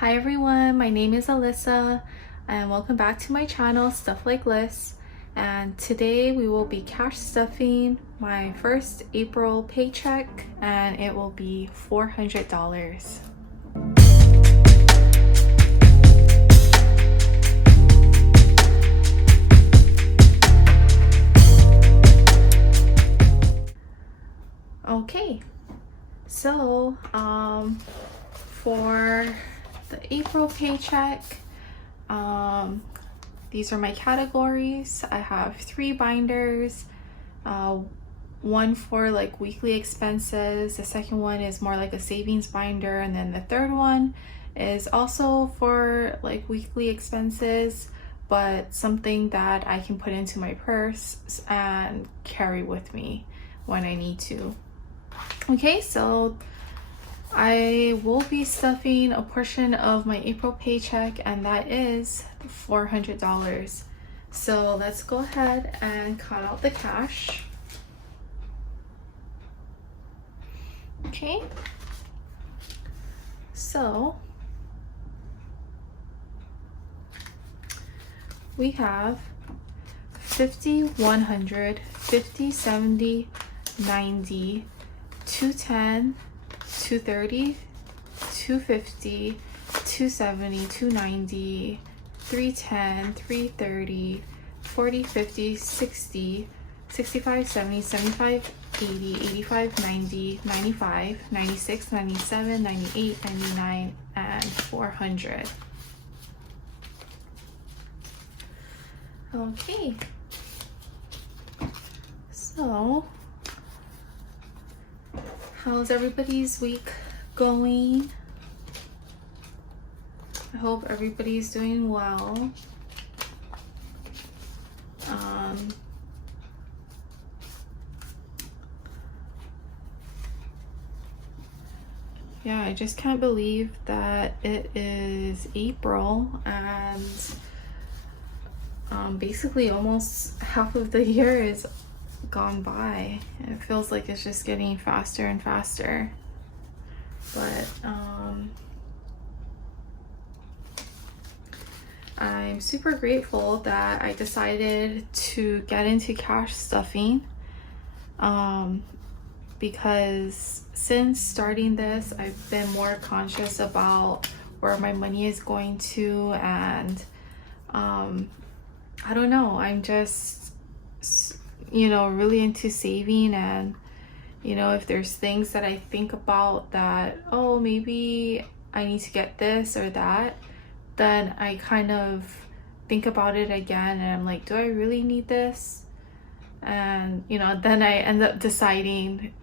Hi everyone, my name is Alyssa and welcome back to my channel Stuff Like Liz, and today we will be cash stuffing my first April paycheck and it will be $400. Okay, so for the April paycheck, these are my categories. I have 3 binders, one for like weekly expenses, the second one is more like a savings binder, and then the third one is also for like weekly expenses, but something that I can put into my purse and carry with me when I need to. Okay, so I will be stuffing a portion of my April paycheck, and that is $400. So let's go ahead and count out the cash. Okay, so we have 50, 100, 50, 70, 90, 210, 230, 250, 270, 290, 310, 330, 40, 50, 60, 65, 70, 75, 80, 85, 90, 95, 96, 97, 98, 99, and 400. Okay, so how's everybody's week going? I hope everybody's doing well. Yeah, I just can't believe that it is April and basically almost half of the year is gone by. It feels like it's just getting faster and faster, but I'm super grateful that I decided to get into cash stuffing, because since starting this I've been more conscious about where my money is going to, and I don't know, I'm just really into saving, and if there's things that I think about that, oh, maybe I need to get this or that, then I kind of think about it again and I'm like, do I really need this? And then I end up deciding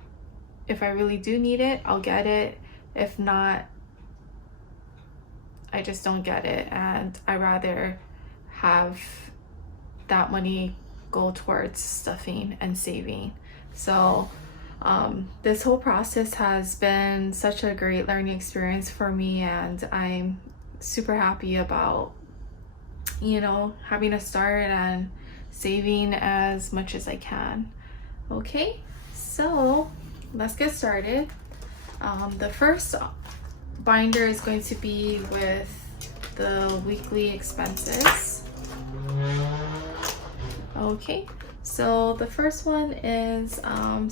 if I really do need it, I'll get it. If not, I just don't get it, and I rather have that money go towards stuffing and saving. So this whole process has been such a great learning experience for me, and I'm super happy about having a start and saving as much as I can. Okay, so let's get started. The first binder is going to be with the weekly expenses. Okay, so the first one is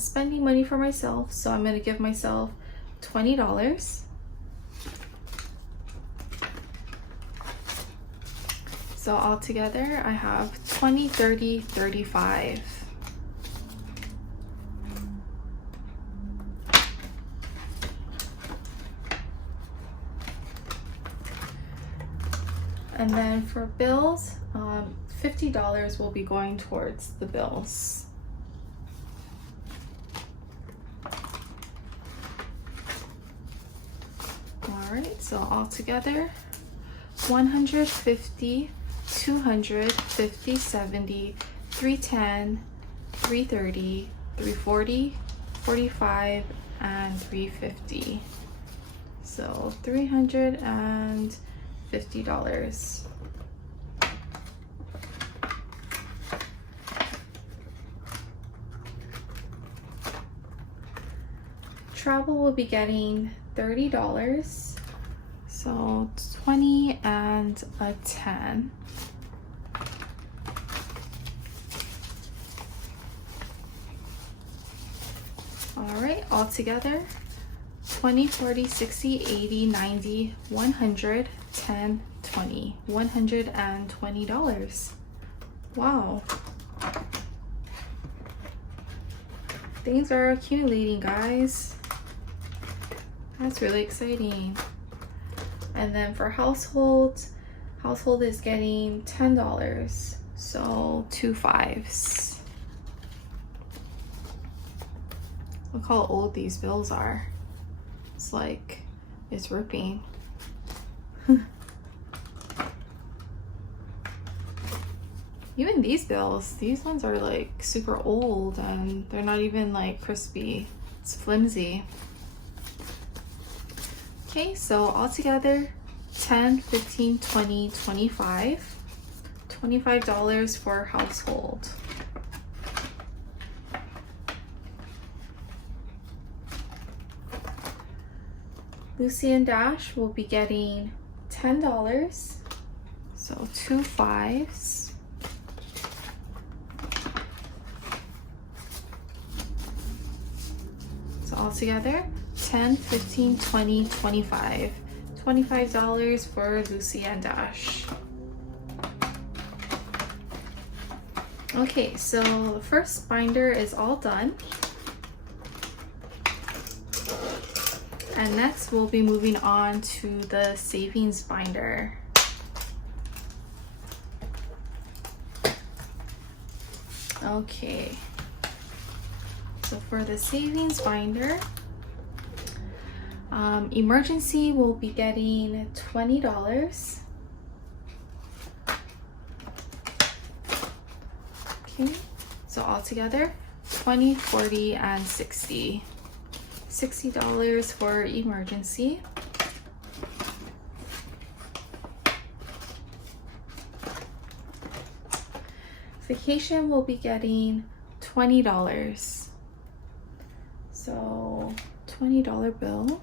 spending money for myself. So I'm going to give myself $20. So altogether I have 20, 30, 35. And then for bills, $50 will be going towards the bills. All right, so altogether 150, 200, 50, 70, 310, 330, 340, 45, and 350. So $350. Travel will be getting $30. So 20 and a 10. All right, all together, 20, 40, 60, 80, 90, 100, 10, 20, $120. Wow. Things are accumulating, guys. That's really exciting. And then for household is getting $10. So 2 5s. Look how old these bills are. It's like, it's ripping. Even these bills, these ones are like super old and they're not even like crispy. It's flimsy. Okay, so all together, 10, 15, 20, 25. $25 for household. Lucy and Dash will be getting $10. So 2 5s. So all together, 10, 15, 20, 25. $25 for Lucy and Dash. Okay, so the first binder is all done. And next we'll be moving on to the savings binder. Okay, so for the savings binder, emergency will be getting $20. Okay, so altogether 20, 40, and 60. $60 for emergency. Vacation will be getting $20. So $20 bill.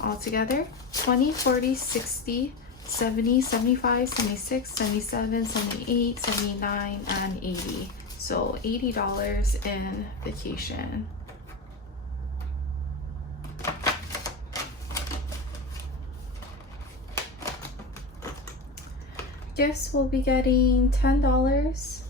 Altogether 20, 40, 60, 70, 75, 76, 77, 78, 79, and 80. So $80 in vacation. Gifts will be getting $10.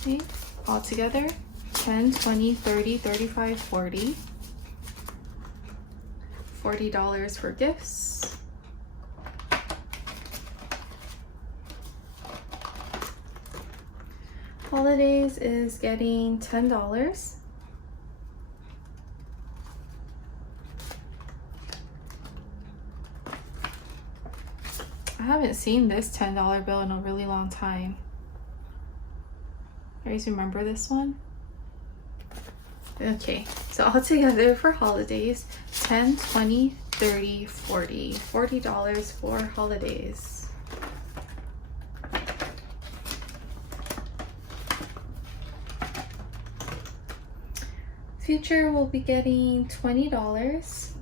Okay, all together 10, 20, 30, 35, 40. $40 for gifts. Holidays is getting $10. I haven't seen this $10 bill in a really long time. You guys remember this one? Okay, so altogether for holidays, 10, 20, 30, 40. $40 for holidays. Future will be getting $20. Okay.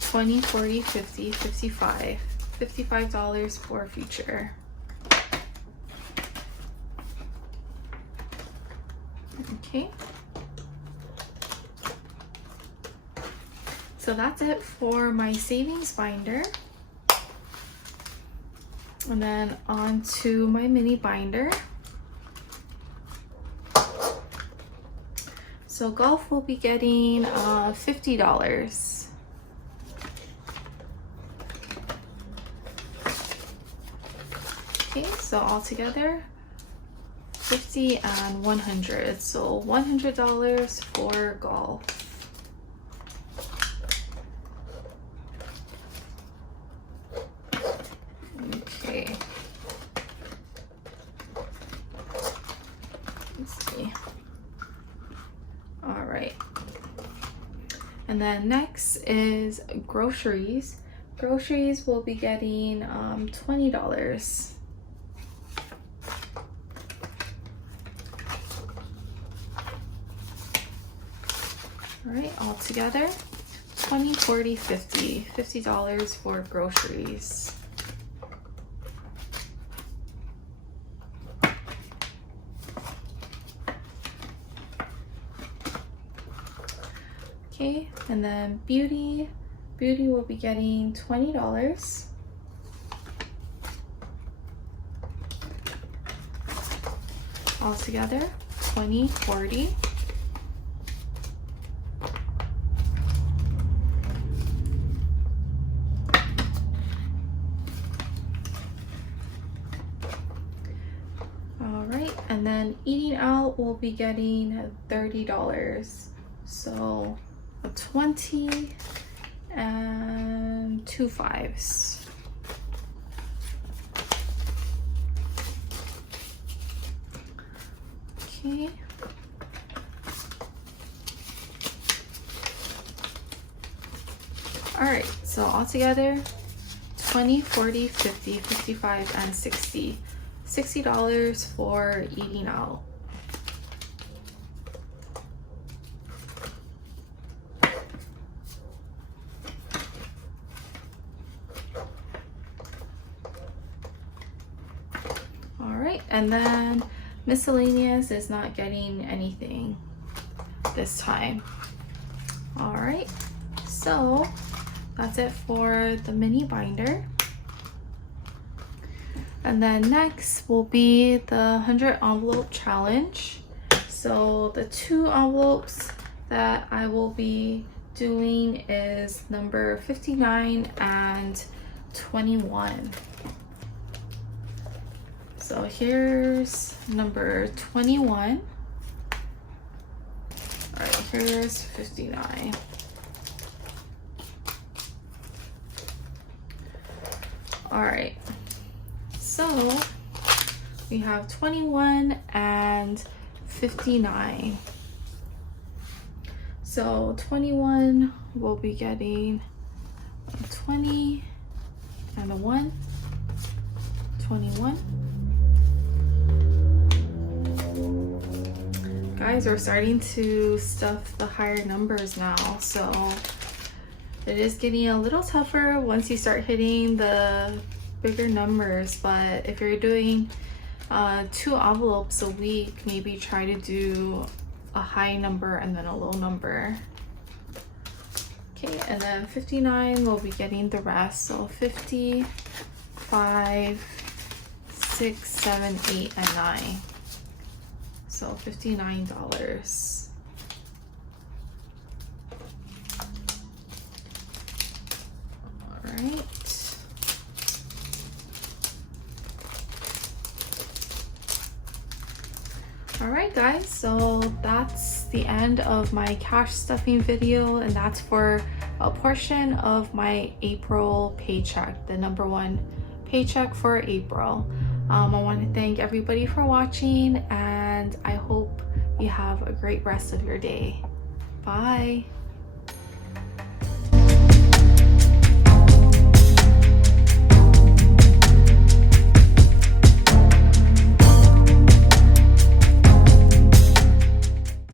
$20, $40, $50, $55. $55 for future. Okay. So that's it for my savings binder. And then on to my mini binder. So golf will be getting $50. Okay, so altogether 50 and 100. So $100 for golf. Okay. Let's see. All right. And then next is groceries. Groceries will be getting $20. All right, all together, 20, 40, 50. $50 for groceries. Okay, and then beauty. Beauty will be getting $20. All together, 20, 40. All right, and then eating out will be getting $30. So a 20 and 2 5s. Okay. All right, so all together, 20, 40, 50, 55, and 60. $60 for eating out. All right, and then miscellaneous is not getting anything this time. All right, so that's it for the mini binder. And then next will be the 100 envelope challenge. So the 2 envelopes that I will be doing is number 59 and 21. So here's number 21. All right, here's 59. All right, so we have 21 and 59. So 21 will be getting a 20 and a 1, 21. Guys, we're starting to stuff the higher numbers now, so it is getting a little tougher once you start hitting the bigger numbers. But if you're doing 2 envelopes a week, maybe try to do a high number and then a low number. Okay, and then 59 will be getting the rest. So 50, 5, 6, 7, 8, and 9. So $59. Right. All right, guys, so that's the end of my cash stuffing video, and that's for a portion of my April paycheck, the #1 paycheck for April. I want to thank everybody for watching, and I hope you have a great rest of your day. Bye.